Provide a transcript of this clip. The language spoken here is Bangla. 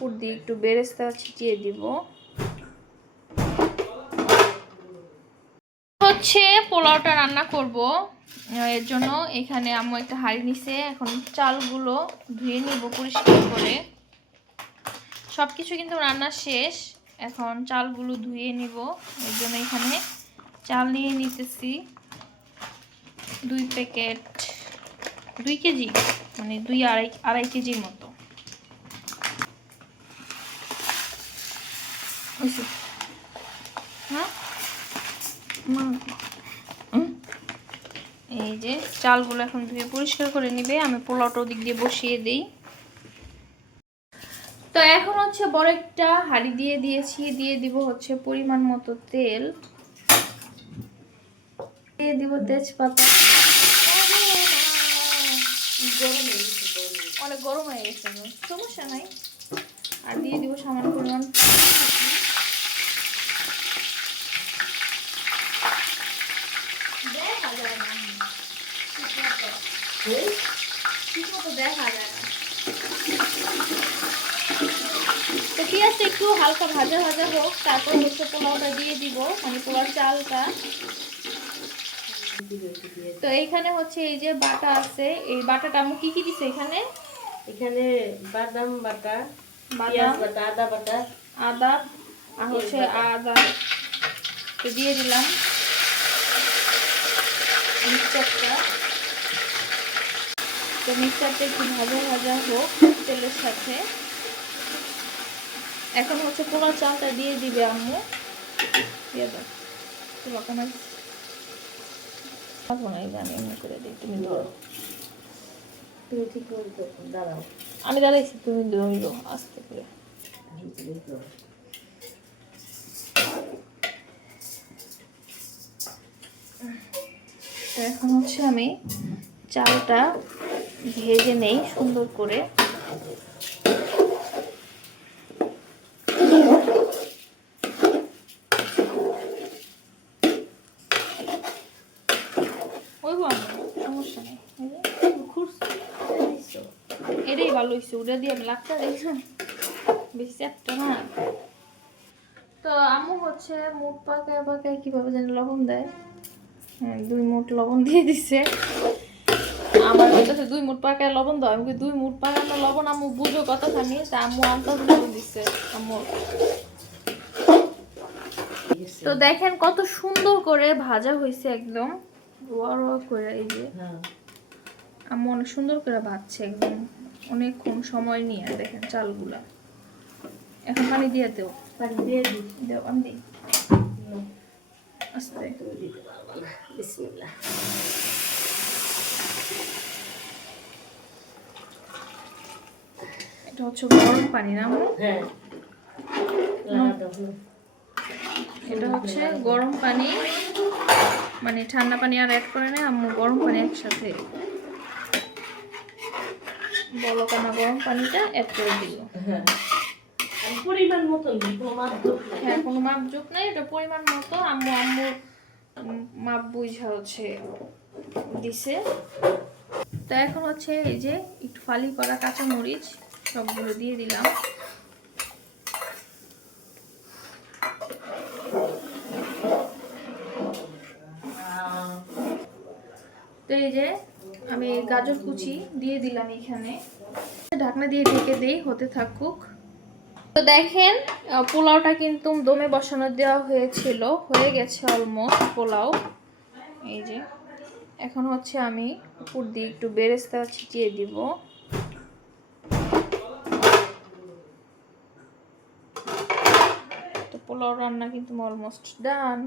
উপর দিয়ে একটু বেরেস্তা ছিটিয়ে দিব। হচ্ছে পোলাওটা রান্না করব, এর জন্য এখানে আম্মু একটা হাঁড়ি নিছে। এখন চালগুলো ধুয়ে নিব পরিষ্কার করে। সব কিছু কিন্তু রান্না শেষ, এখন চালগুলো ধুয়ে নিব। এর জন্য এখানে চাল নিয়ে নিতেছি 2 প্যাকেট, 2 কেজি, মানে আড়াই কেজির মতো। হ্যাঁ, এই যে চালগুলো এখন ধুয়ে পরিষ্কার করে নিবে। আমি পোলাওটা ওদিক দিয়ে বসিয়ে দিই। তো এখন হচ্ছে বড় একটা হাঁড়ি দিয়ে দিয়েছি, দিয়ে দিব হচ্ছে পরিমাণ মতো তেল, দিয়ে দিব তেজপাতা। অনেক গরম হয়ে গেছে, সমস্যা নাই। আর দিয়ে দিব সামান্য পরিমাণ দেখা যায় না। তো পেঁয়াজটা একটু হালকা ভাজা ভাজা হোক, তারপর হচ্ছে পোলাওটা দিয়ে দিব, মানে পোলার চালটা। তো এইখানে হচ্ছে এই যে বাটা আছে, এই বাটাটা আমি কি কি দিছে এখানে? এখানে বাদাম বাটা, পেঁয়াজ বাটা, আদা বাটা, আদা আর হচ্ছে আদা তো দিয়ে দিলাম মিক্সচারটা। তো মিক্সচারটা একটু ভাজা ভাজা হোক তেলের সাথে। এখন হচ্ছে পোলাও চালটা দিয়ে দিবে আম্মু। দিয়ে দাও, জানি এমনি করে দিই, তুমি ধরো। তুমি ঠিক করে দাঁড়াও, আমি দাঁড়াইছি, তুমি ধরো আস্তে করে। তো এখন হচ্ছে আমি চালটা ভেজে নেই সুন্দর করে। সমস্যা নেই, এটাই ভালো হয়েছে। ওটা দিয়ে আমি লাগটা দেখলাম বেশি একটা না। তো আম্মু হচ্ছে মুখ পাকায় পাকায় কিভাবে যেন লবণ দেয়। হ্যাঁ, 2 মুঠ লবণ দিয়ে দিছে। আমার কাছে 2 মুঠ পাকায় লবণ দাও। আমি 2 মুঠ পাকানো লবণ আম্মু বুঝো কথা খানি, তা আম্মু আন্দাজ লবণ দিচ্ছে আম্মু। তো দেখেন কত সুন্দর করে ভাজা হয়েছে, একদম রোয়া করে। এই যে আম্মু অনেক সুন্দর করে ভাজছে, একদম অনেকক্ষণ সময় নিয়ে। দেখেন চালগুলা। এখন পানি দিয়ে দেও, পানি দিয়ে দেও, আমি দিই আস্তে। বিসমিল্লাহ। এটা হচ্ছে গরম পানি না আম্মু? হ্যাঁ, এটা হচ্ছে গরম পানি, মানে ঠান্ডা পানি আর অ্যাড করে না আম্মু, গরম পানি একসাথে বলকানা গরম পানিটা অ্যাড করে দিল। পরিমাণ মতো, হ্যাঁ, কোনো মাপজোক নাই, এটা পরিমাণ মতো আম্মু মাপ বুঝা হচ্ছে দিছে। তো এখন হচ্ছে এই যে একটু ফালি করা কাঁচামরিচ সবগুলো দিয়ে দিলাম। তো এই যে আমি গাজর কুচি দিয়ে দিলাম এখানে। ঢাকনা দিয়ে ঢেকে দেই, হতে থাকুক। তো দেখেন পোলাওটা কিন্তু দমে বসানো দেওয়া হয়েছিল, হয়ে গেছে অলমোস্ট পোলাও। এই যে এখন হচ্ছে আমি উপর দিয়ে একটু বেরেস্তা ছিটিয়ে দিব। তো পোলাও রান্না কিন্তু অলমোস্ট ডান।